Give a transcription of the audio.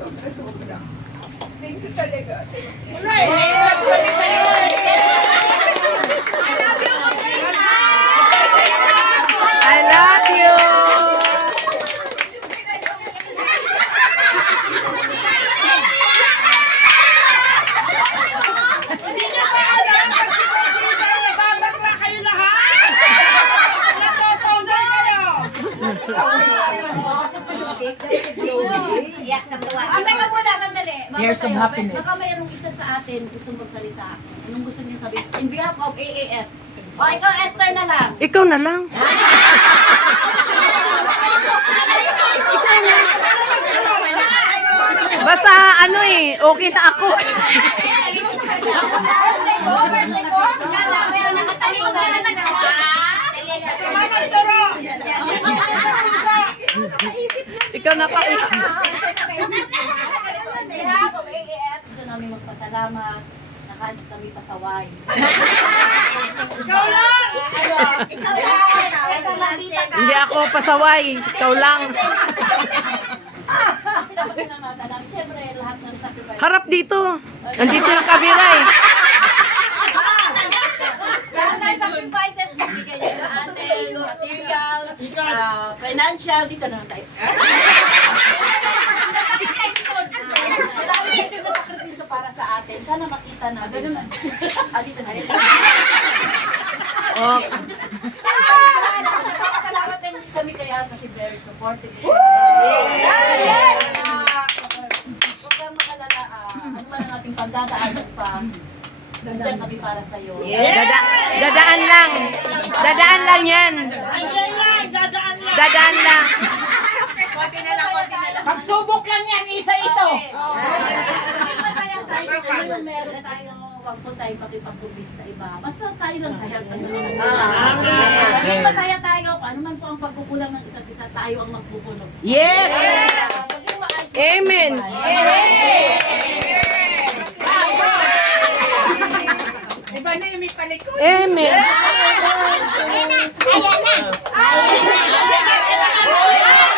Sobra-sobra. Thank you talaga. I love you. Hindi niya pa alam kasi nababagla kayo lahat. Natutunan kayo. Iyak sa tuwa. Teka muna, sandali. Years of happiness. Baka mayroong isa sa atin gustong magsalita. Anong gusto niyo sabihin? In behalf of AAF. O, ikaw, Esther na lang. Ikaw na lang. Basta ano okay na ako. Ikaw na pa. Gusto namin magpasalamat. Nakahanap kami pasaway. Ikaw lang! Ikaw lang! Hindi ako pasaway. Ikaw lang. Siyempre, lahat ng sacrifice. Harap dito. Nandito na kabira Lahat ng sacrifices bibigay niyo sa atin, material, financial, dito na lang tayo. Marami kasi na sakripisyo para sa atin. Sana makita natin. Dito na. Oh. Salamat din kami kay Ann kasi very supportive. Huwag kang makalala. Ano man ang ating pagdadaanan pa. Nandiyan kami para sa'yo. Dadaan lang. Dadaan lang yan. Ayan lang, dadaan lang. Dadaan lang. Konti na lang. Pagsubok lang yan, isa ito. Masaya tayo. Ngayon meron tayo. Huwag po tayo pakipagtubig sa iba. Basta tayo lang sa health. Maging masaya tayo. Ano man po ang pagkukulang ng isa't isa, tayo ang magpupunog. Yes! Maging maayos. Amen. Iba na yung may palikod. Amen. Ayan na! Sige, sige, sige.